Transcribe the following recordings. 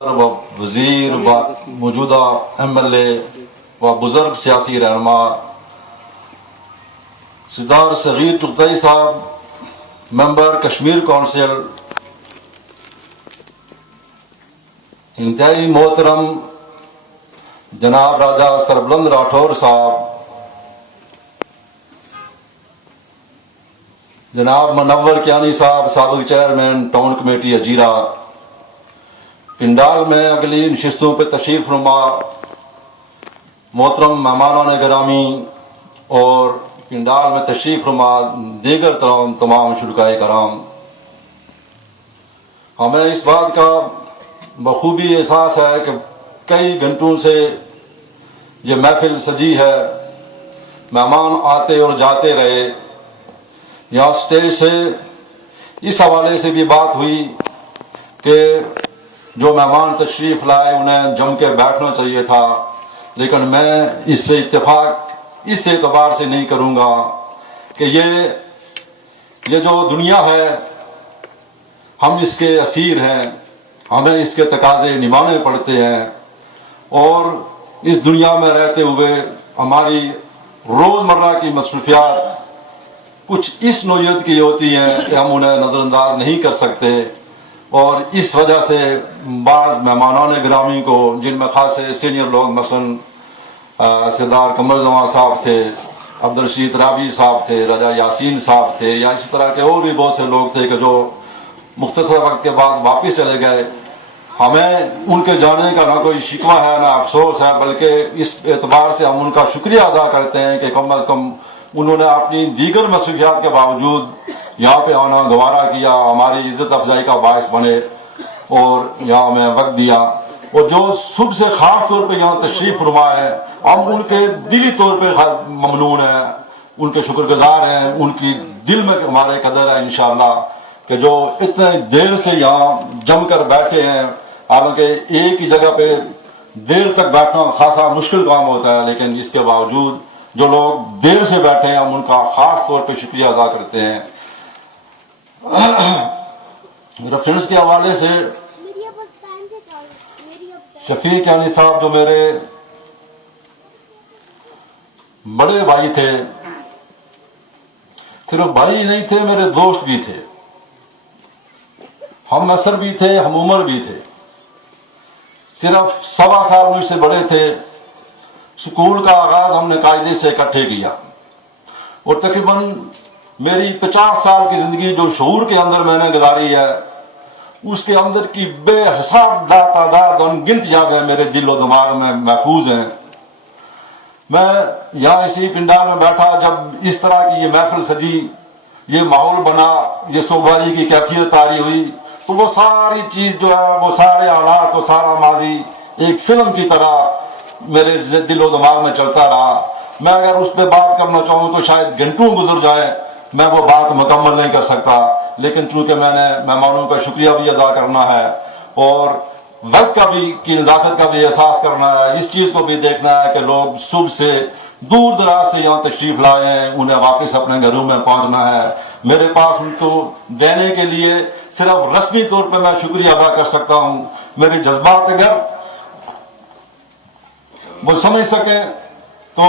و وزیر و موجودہ MLA و بزرگ سیاسی رہنما سردار صغیر چغتائی صاحب، ممبر کشمیر کونسل، انتہائی محترم جناب راجہ سربلند راٹھور صاحب، جناب منور کیانی صاحب، سابق چیئرمین ٹاؤن کمیٹی اجیرہ، پنڈال میں اگلی نشستوں پہ تشریف نما محترم مہمانان گرامی اور پنڈال میں تشریف نما دیگر تمام شرکائے کرام، ہمیں اس بات کا بخوبی احساس ہے کہ کئی گھنٹوں سے یہ محفل سجی ہے، مہمان آتے اور جاتے رہے، یہاں اسٹیج سے اس حوالے سے بھی بات ہوئی کہ جو مہمان تشریف لائے انہیں جم کے بیٹھنا چاہیے تھا، لیکن میں اس سے اتفاق اس اعتبار سے نہیں کروں گا کہ یہ جو دنیا ہے ہم اس کے اسیر ہیں، ہمیں اس کے تقاضے نبھانے پڑتے ہیں، اور اس دنیا میں رہتے ہوئے ہماری روزمرہ کی مصروفیات کچھ اس نوعیت کی ہوتی ہیں کہ ہم انہیں نظر انداز نہیں کر سکتے، اور اس وجہ سے بعض مہمانان گرامی کو، جن میں خاص سینئر لوگ مثلاً سردار قمر زمان صاحب تھے، عبدالرشید رابعی صاحب تھے، رجا یاسین صاحب تھے، یا اسی طرح کے اور بھی بہت سے لوگ تھے کہ جو مختصر وقت کے بعد واپس چلے گئے، ہمیں ان کے جانے کا نہ کوئی شکوہ ہے نہ افسوس ہے، بلکہ اس اعتبار سے ہم ان کا شکریہ ادا کرتے ہیں کہ کم از کم انہوں نے اپنی دیگر مصروفیات کے باوجود یہاں پہ آنا گوارا کیا، ہماری عزت افزائی کا باعث بنے اور یہاں ہمیں وقت دیا، اور جو صبح سے خاص طور پہ یہاں تشریف فرما ہے، ہم ان کے دلی طور پہ ممنون ہیں، ان کے شکر گزار ہیں، ان کی دل میں ہمارے قدر ہے انشاءاللہ کہ جو اتنے دیر سے یہاں جم کر بیٹھے ہیں، حالانکہ ایک ہی جگہ پہ دیر تک بیٹھنا خاصا مشکل کام ہوتا ہے، لیکن اس کے باوجود جو لوگ دیر سے بیٹھے ہیں ہم ان کا خاص طور پہ شکریہ ادا کرتے ہیں۔ ریفرنس کے حوالے سے شفیق یعنی صاحب جو میرے بڑے بھائی تھے، صرف بھائی نہیں تھے، میرے دوست بھی تھے، ہم نسل بھی تھے، ہم عمر بھی تھے، صرف 1.25 سال مجھ سے بڑے تھے۔ سکول کا آغاز ہم نے قاعدے سے اکٹھے کیا، اور تقریباً میری 50 سال کی زندگی جو شعور کے اندر میں نے گزاری ہے، اس کے اندر کی بے حساب لا تعداد انگنت یادیں میرے دل و دماغ میں محفوظ ہیں۔ میں یہاں اسی پنڈال میں بیٹھا، جب اس طرح کی یہ محفل سجی، یہ ماحول بنا، یہ صوبائی کی کیفیت طاری ہوئی، تو وہ ساری چیز جو ہے، وہ سارے حالات، وہ سارا ماضی ایک فلم کی طرح میرے دل و دماغ میں چلتا رہا۔ میں اگر اس پہ بات کرنا چاہوں تو شاید گھنٹوں گزر جائے، میں وہ بات مکمل نہیں کر سکتا، لیکن چونکہ میں نے مہمانوں کا شکریہ بھی ادا کرنا ہے اور وقت کا بھی کی نزاکت کا بھی احساس کرنا ہے، اس چیز کو بھی دیکھنا ہے کہ لوگ صبح سے دور دراز سے یہاں تشریف لائے ہیں، انہیں واپس اپنے گھروں میں پہنچنا ہے۔ میرے پاس ان کو دینے کے لیے صرف رسمی طور پہ میں شکریہ ادا کر سکتا ہوں۔ میرے جذبات اگر وہ سمجھ سکیں تو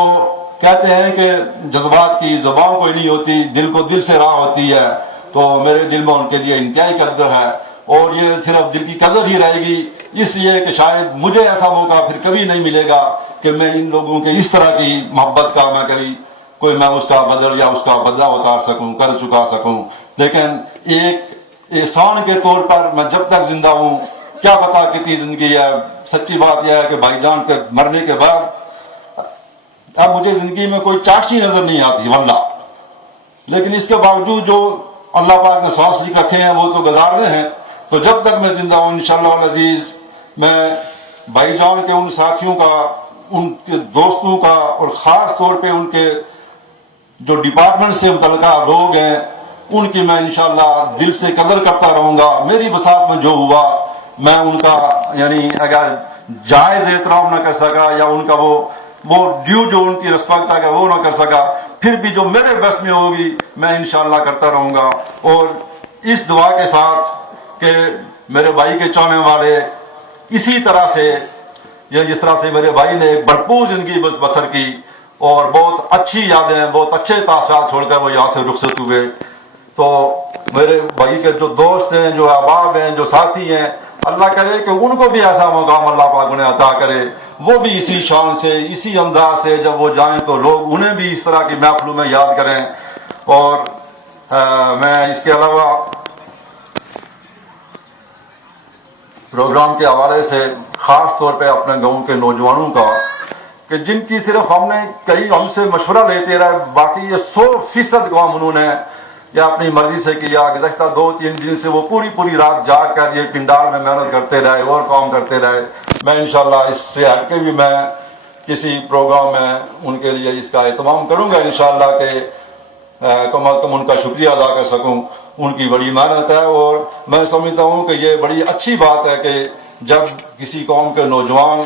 کہتے ہیں کہ جذبات کی زبان کوئی نہیں ہوتی، دل کو دل سے راہ ہوتی ہے، تو میرے دل میں ان کے لیے انتہائی قدر ہے، اور یہ صرف دل کی قدر ہی رہے گی، اس لیے کہ شاید مجھے ایسا موقع پھر کبھی نہیں ملے گا کہ میں ان لوگوں کے اس طرح کی محبت کا میں اس کا بدل یا اس کا بدلہ اتار سکوں، کر چکا سکوں، لیکن ایک احسان کے طور پر میں جب تک زندہ ہوں، کیا پتا کتنی زندگی ہے۔ سچی بات یہ ہے کہ بھائی جان کے مرنے کے بعد اب مجھے زندگی میں کوئی چاشنی نظر نہیں آتی واللہ، لیکن اس کے باوجود جو اللہ پاک نے سانس لکھ رکھے ہیں وہ تو گزارنے ہیں، تو جب تک میں زندہ ہوں انشاءاللہ العزیز میں بھائی جان کے ان ساتھیوں کا، ان کے دوستوں کا، اور خاص طور پہ ان کے جو ڈپارٹمنٹ سے متعلقہ لوگ ہیں، ان کی میں انشاءاللہ دل سے قدر کرتا رہوں گا۔ میری بساط میں جو ہوا میں ان کا یعنی اگر جائز احترام نہ کر سکا، یا ان کا وہ ڈیو جو ان کی رسپیکٹ ہے وہ نہ کر سکا، پھر بھی جو میرے بس میں ہوگی میں انشاءاللہ کرتا رہوں گا، اور اس دعا کے ساتھ کہ میرے بھائی کے چاہنے والے اسی طرح سے یہ جس طرح سے میرے بھائی نے ایک بھرپور زندگی بسر کی اور بہت اچھی یادیں بہت اچھے تاثرات چھوڑ کر وہ یہاں سے رخصت ہوئے، تو میرے بھائی کے جو دوست ہیں، جو احباب ہیں، جو ساتھی ہیں، اللہ کرے کہ ان کو بھی ایسا مقام اللہ پاک انہیں عطا کرے، وہ بھی اسی شان سے اسی انداز سے جب وہ جائیں تو لوگ انہیں بھی اس طرح کی محفلوں میں یاد کریں۔ اور میں اس کے علاوہ پروگرام کے حوالے سے خاص طور پہ اپنے گاؤں کے نوجوانوں کا کہ جن کی صرف ہم سے مشورہ لیتے رہے، باقی یہ 100% کام انہوں نے یا اپنی مرضی سے کیا۔ گزشتہ 2-3 دن سے وہ پوری رات جاگ کر یہ پنڈال میں محنت کرتے رہے اور کام کرتے رہے۔ میں انشاءاللہ اس سے ہٹ کے بھی میں کسی پروگرام میں ان کے لیے اس کا اہتمام کروں گا انشاءاللہ کہ کم از کم ان کا شکریہ ادا کر سکوں۔ ان کی بڑی محنت ہے اور میں سمجھتا ہوں کہ یہ بڑی اچھی بات ہے کہ جب کسی قوم کے نوجوان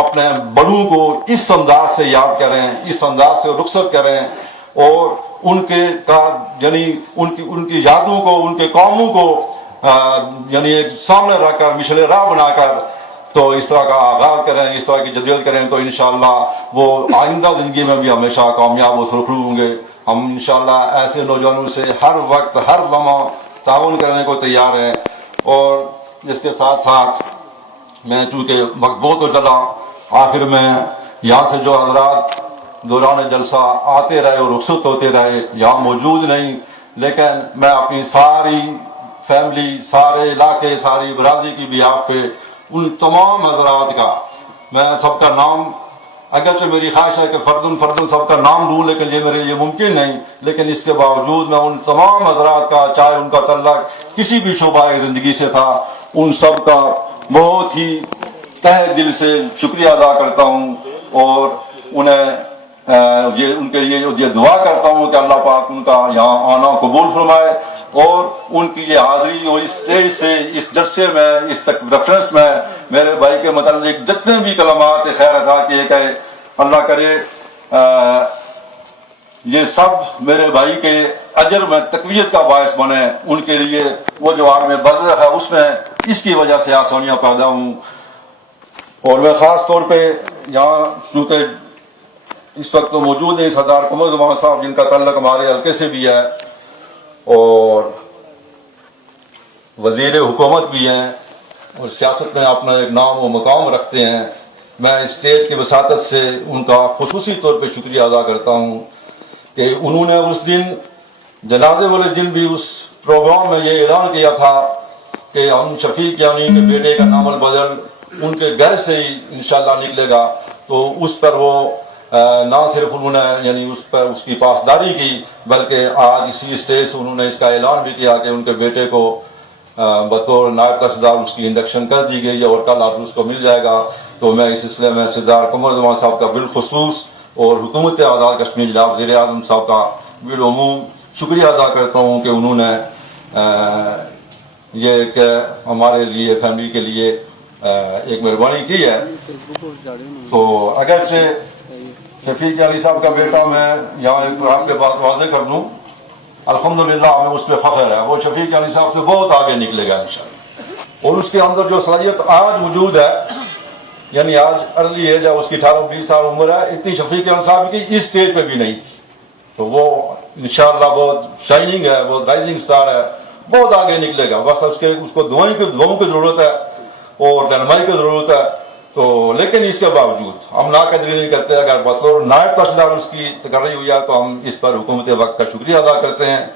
اپنے بڑوں کو اس انداز سے یاد کریں، اس انداز سے رخصت کریں اور ان کی یادوں کو، ان کے کاموں کو یعنی ایک سامنے رکھ کر مشعل راہ بنا کر تو اس طرح کا آغاز کریں، اس طرح کی جدوجہد کریں تو انشاءاللہ وہ آئندہ زندگی میں بھی ہمیشہ کامیاب و سرخرو ہوں گے۔ ہم انشاءاللہ ایسے نوجوانوں سے ہر وقت ہر لمحہ تعاون کرنے کو تیار ہیں۔ اور اس کے ساتھ ساتھ میں چونکہ وقت بہت ہو چلا، آخر میں یہاں سے جو حضرات دوران جلسہ آتے رہے اور رخصت ہوتے رہے یہاں موجود نہیں، لیکن میں اپنی ساری فیملی، سارے علاقے، ساری برادری کی بیاف پہ ان تمام حضرات کا میں سب کا نام، اگرچہ میری خواہش ہے کہ فردن سب کا نام لوں لیکن یہ میرے لیے ممکن نہیں، لیکن اس کے باوجود میں ان تمام حضرات کا، چاہے ان کا تعلق کسی بھی شعبہ زندگی سے تھا، ان سب کا بہت ہی تہ دل سے شکریہ ادا کرتا ہوں اور انہیں ان کے لیے یہ دعا کرتا ہوں کہ اللہ پاک ان کا یہاں آنا قبول فرمائے اور ان کی یہ حاضری اور اس اسٹیج سے، اس جلسے میں، اس تک ریفرنس میں میرے بھائی کے متعلق جتنے بھی کلمات خیر ادا کیے گئے، اللہ کرے یہ سب میرے بھائی کے اجر میں تقویت کا باعث بنے، ان کے لیے وہ جو عالم برزخ ہے اس میں اس کی وجہ سے آسانیاں پیدا ہوں۔ اور میں خاص طور پہ یہاں چونکہ اس وقت تو موجود ہیں سردار قمر زمان صاحب جن کا تعلق ہمارے حلقے سے بھی ہے اور وزیر حکومت بھی ہیں اور سیاست میں اپنا ایک نام و مقام رکھتے ہیں، میں اسٹیج کی وساطت سے ان کا خصوصی طور پہ شکریہ ادا کرتا ہوں کہ انہوں نے اس دن جنازے والے دن بھی اس پروگرام میں یہ اعلان کیا تھا کہ ہم شفیق یعنی کے بیٹے کا نام البدل ان کے گھر سے ہی انشاءاللہ نکلے گا، تو اس پر وہ نہ صرف انہوں نے یعنی اس پر اس کی پاسداری کی بلکہ آج اسی اسٹیج سے انہوں نے اس کا اعلان بھی کیا کہ ان کے بیٹے کو بطور نائب تحصیلدار اس کی انڈکشن کر دی گئی اور کل آج اس کو مل جائے گا۔ تو میں اس سلسلے میں سردار قمر زمان صاحب کا بالخصوص اور حکومت آزاد کشمیر جناب وزیر اعظم صاحب کا بالعموم شکریہ ادا کرتا ہوں کہ انہوں نے یہ کہ ہمارے لیے فیملی کے لیے ایک مہربانی کی ہے۔ تو اگرچہ شفیق علی صاحب کا بیٹا میں یہاں آپ کے پاس واضح کر دوں، الحمدللہ ہمیں اس پہ فخر ہے، وہ شفیق علی صاحب سے بہت آگے نکلے گا انشاءاللہ، اور اس کے اندر جو صلاحیت آج موجود ہے یعنی آج ارلی ایج ہے اس کی 18-20 سال عمر ہے، اتنی شفیق علی صاحب کی اس اسٹیج پہ بھی نہیں تھی، تو وہ انشاءاللہ بہت شائننگ ہے، بہت رائزنگ سٹار ہے، بہت آگے نکلے گا، بس اس کو دعاؤں کی ضرورت ہے اور رہنمائی کی ضرورت ہے۔ تو لیکن اس کے باوجود ہم ناقدری نہیں کرتے، اگر بطور نائب تحصیلدار اس کی تقرری ہوئی ہے تو ہم اس پر حکومت وقت کا شکریہ ادا کرتے ہیں۔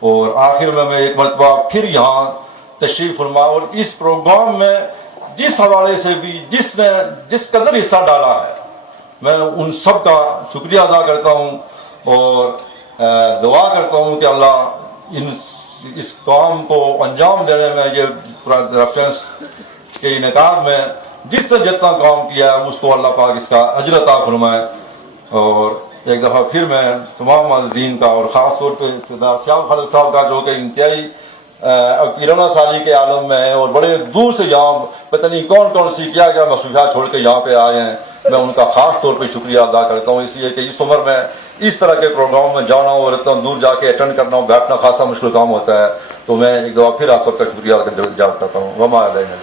اور آخر میں ایک مرتبہ پھر یہاں تشریف فرما اور اس پروگرام میں جس حوالے سے بھی جس قدر حصہ ڈالا ہے میں ان سب کا شکریہ ادا کرتا ہوں اور دعا کرتا ہوں کہ اللہ اس کام کو انجام دینے میں، یہ ریفرنس کے انعقاد میں جس سے جتنا کام کیا ہے اس کو اللہ پاک اس کا اجر عطا فرمائے۔ اور ایک دفعہ پھر میں تمام عزیزین کا اور خاص طور پہ سردار شیام خالد صاحب کا جو کہ انتہائی پیرانہ سالی کے عالم میں ہے اور بڑے دور سے یہاں پتہ نہیں کون سی کیا مصروفیات چھوڑ کے یہاں پہ آئے ہیں، میں ان کا خاص طور پہ شکریہ ادا کرتا ہوں، اس لیے کہ اس عمر میں اس طرح کے پروگرام میں جانا اور اتنا دور جا کے اٹینڈ کرنا بیٹھنا خاصا مشکل کام ہوتا ہے۔ تو میں ایک دفعہ پھر آپ سب کا شکریہ ادا کرتا ہوں۔ وما علینا